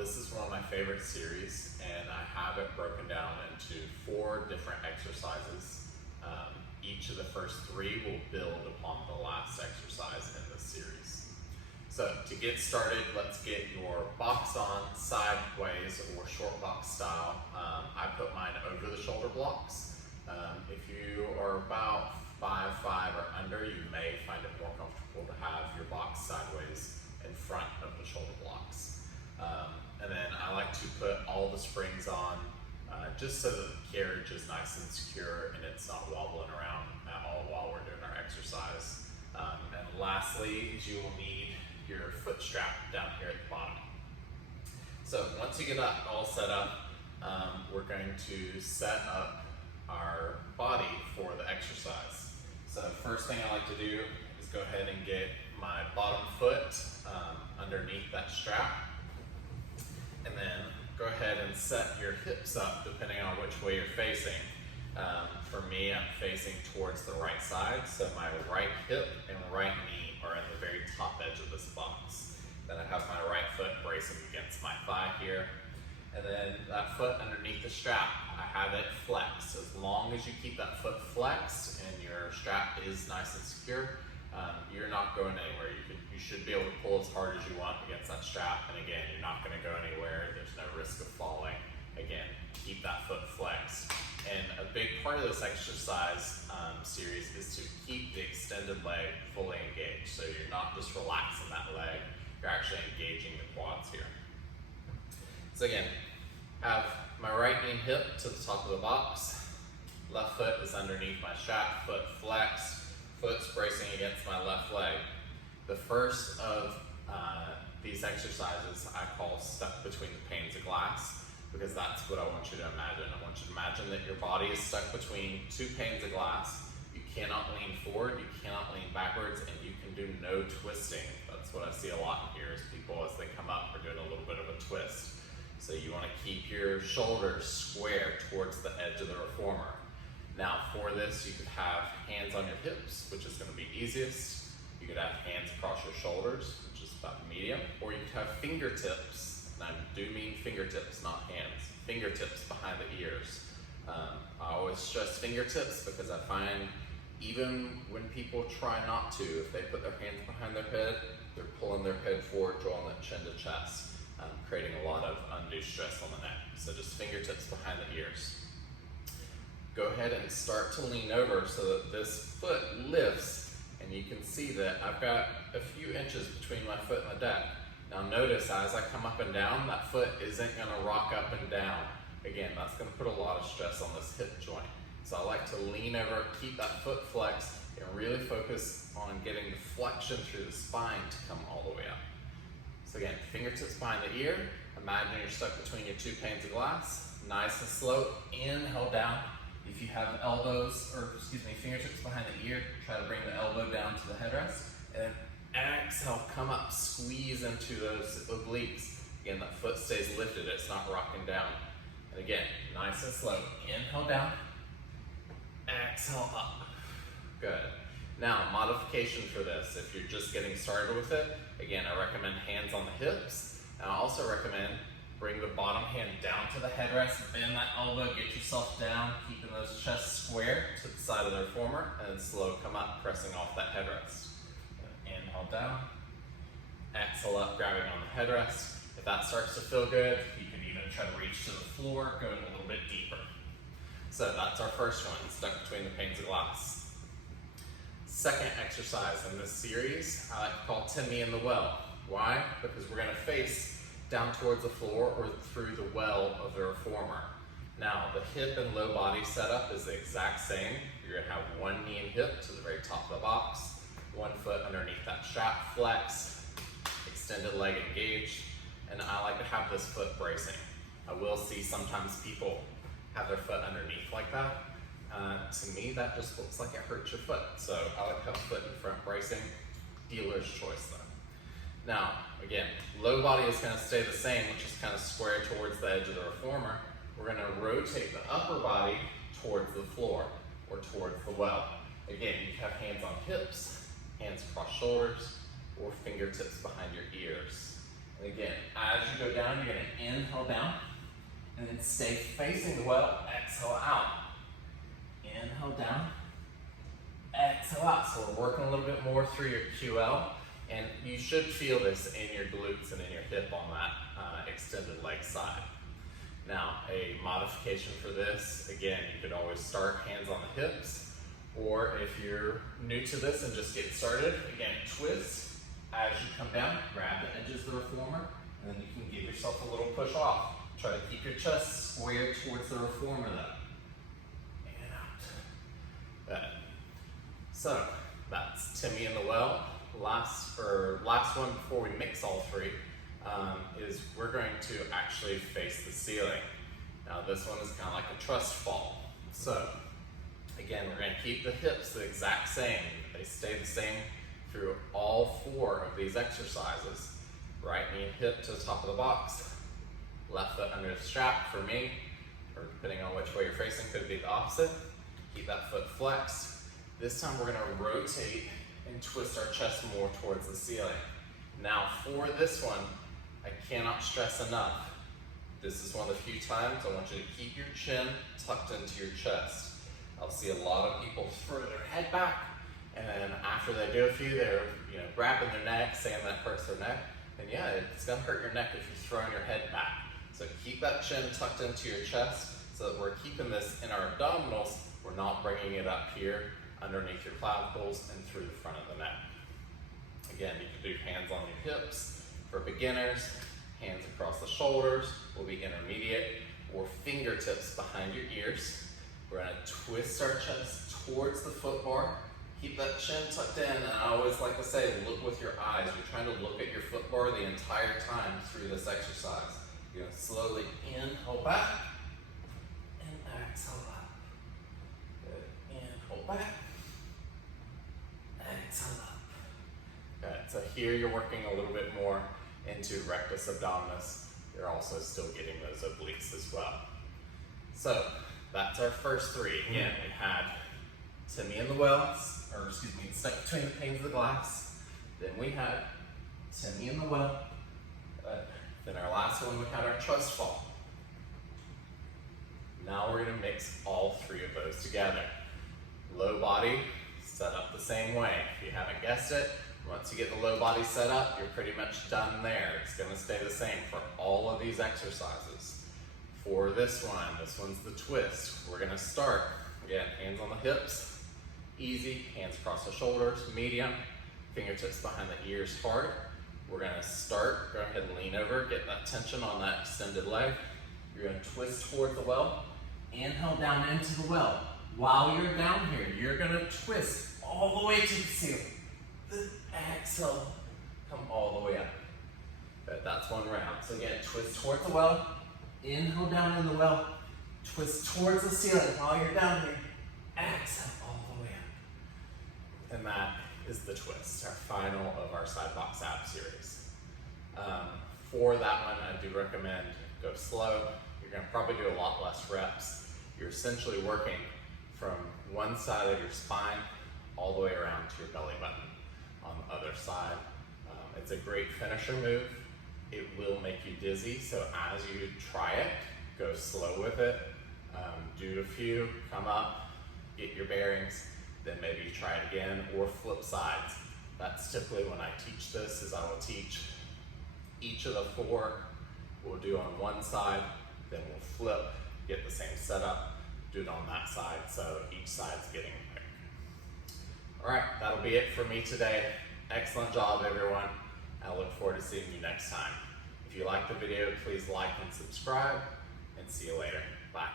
This is one of my favorite series, and I have it broken down into 4 different exercises. Each of the first 3 will build upon the last exercise in this series. So to get started, let's get your box on sideways or short box style. I put mine over the shoulder blocks. If you are about 5'5" or under, you may find it more comfortable to have your box sideways in front of the shoulder blocks. And then I like to put all the springs on just so that the carriage is nice and secure and it's not wobbling around at all while we're doing our exercise. And lastly is you will need your foot strap down here at the bottom. So once you get that all set up, we're going to set up our body for the exercise. So first thing I like to do is go ahead and get my bottom foot underneath that strap, and then go ahead and set your hips up depending on which way you're facing. For me, I'm facing towards the right side, so my right hip and right knee are at the very top edge of this box. Then I have my right foot bracing against my thigh here, and then that foot underneath the strap, I have it flexed. As long as you keep that foot flexed and your strap is nice and secure, you're not going anywhere. You should be able to pull as hard as you want against that strap, and again, you're not going to go anywhere. There's no risk of falling. Again, keep that foot flexed. And a big part of this exercise series is to keep the extended leg fully engaged. So you're not just relaxing that leg, you're actually engaging the quads here. So again, have my right knee and hip to the top of the box. Left foot is underneath my strap, foot flexed. Foot's bracing against my left leg. The first of these exercises I call stuck between the panes of glass, because that's what I want you to imagine. I want you to imagine that your body is stuck between 2 panes of glass. You cannot lean forward, you cannot lean backwards, and you can do no twisting. That's what I see a lot here is people as they come up are doing a little bit of a twist. So you want to keep your shoulders square towards the edge of the reformer. Now for this, you could have hands on your hips, which is going to be easiest. You could have hands across your shoulders, which is about medium, or you could have fingertips, and I do mean fingertips, not hands, fingertips behind the ears. I always stress fingertips because I find even when people try not to, if they put their hands behind their head, they're pulling their head forward, drawing that chin to chest, creating a lot of undue stress on the neck. So just fingertips behind the ears. Go ahead and start to lean over so that this foot lifts, and you can see that I've got a few inches between my foot and the deck. Now notice as I come up and down, that foot isn't going to rock up and down. Again, that's going to put a lot of stress on this hip joint. So I like to lean over, keep that foot flexed, and really focus on getting the flexion through the spine to come all the way up. So again, fingertips behind the ear. Imagine you're stuck between your 2 panes of glass. Nice and slow, inhale down. If you have fingertips behind the ear, try to bring the elbow down to the headrest, and exhale, come up, squeeze into those obliques. Again, that foot stays lifted, it's not rocking down. And again, nice and slow, inhale down, exhale up. Good. Now, modification for this, if you're just getting started with it, again, I recommend hands on the hips, and I also recommend bring the bottom hand down to the headrest, bend that elbow, get yourself down, keeping those chests square to the side of the reformer, and then slow come up, pressing off that headrest. Inhale down, exhale up, grabbing on the headrest. If that starts to feel good, you can even try to reach to the floor, going a little bit deeper. So that's our first one, stuck between the panes of glass. Second exercise in this series, I like to call Timmy in the well. Why? Because we're going to face down towards the floor or through the well of the reformer. Now, the hip and low body setup is the exact same. You're gonna have one knee and hip to the very top of the box, one foot underneath that strap, flex, extended leg engaged, and I like to have this foot bracing. I will see sometimes people have their foot underneath like that. To me, that just looks like it hurts your foot. So I like to have the foot in front bracing, dealer's choice though. Now, again, low body is going to stay the same, which is kind of square towards the edge of the reformer. We're going to rotate the upper body towards the floor or towards the well. Again, you have hands on hips, hands across shoulders, or fingertips behind your ears. And again, as you go down, you're gonna inhale down, and then stay facing the well, exhale out. Inhale down, exhale out. So we're working a little bit more through your QL, and you should feel this in your glutes and in your hip on that extended leg side. Now, a modification for this, again, you could always start hands on the hips, or if you're new to this and just getting started, again, twist. As you come down, grab the edges of the reformer, and then you can give yourself a little push off. Try to keep your chest square towards the reformer though. And out. Good. So, that's Timmy in the well. Last one before we mix all three is we're going to actually face the ceiling. Now this one is kind of like a trust fall. So, again, we're going to keep the hips the exact same. They stay the same through all 4 of these exercises. Right knee and hip to the top of the box, left foot under the strap for me, or depending on which way you're facing, could be the opposite. Keep that foot flexed. This time we're gonna rotate and twist our chest more towards the ceiling. Now for this one, I cannot stress enough, this is one of the few times I want you to keep your chin tucked into your chest. I'll see a lot of people throw their head back, and then after they do a few, they're grabbing their neck, saying that hurts their neck. And yeah, it's gonna hurt your neck if you're throwing your head back. So keep that chin tucked into your chest so that we're keeping this in our abdominals. We're not bringing it up here underneath your clavicles and through the front of the neck. Again, you can do hands on your hips for beginners, hands across the shoulders will be intermediate, or fingertips behind your ears. We're gonna twist our chest towards the foot bar. Keep that chin tucked in, and I always like to say, look with your eyes. You're trying to look at your foot bar the entire time through this exercise. You're gonna slowly inhale back, and exhale up. Good, inhale back, exhale up. Good, so here you're working a little bit more into rectus abdominis. You're also still getting those obliques as well. So, that's our first 3. Again, we had Timmy in the well, stuck between the panes of the glass. Then we had Timmy in the well. Then our last one, we had our trust fall. Now we're gonna mix all 3 of those together. Low body, set up the same way. If you haven't guessed it, once you get the low body set up, you're pretty much done there. It's gonna stay the same for all of these exercises. For this one's the twist. We're gonna start, again, hands on the hips, easy, hands across the shoulders, medium, fingertips behind the ears hard. We're gonna start, go ahead and lean over, get that tension on that extended leg. You're gonna twist toward the well, inhale down into the well. While you're down here, you're gonna twist all the way to the ceiling. Exhale, come all the way up. Good, that's one round. So again, twist towards the well, inhale down in the well, twist towards the ceiling while you're down here, exhale all the way up. And that is the twist, our final of our side box ab series. For that one, I do recommend go slow. You're gonna probably do a lot less reps. You're essentially working from one side of your spine all the way around to your belly button on the other side. It's a great finisher move. It will make you dizzy, so as you try it, go slow with it. Do a few, come up, get your bearings, then maybe you try it again, or flip sides. That's typically when I teach this, is I will teach each of the 4. We'll do on one side, then we'll flip, get the same setup, do it on that side, so each side's getting picked. All right, that'll be it for me today. Excellent job, everyone. I look forward to seeing you next time. If you like the video, please like and subscribe, and see you later. Bye.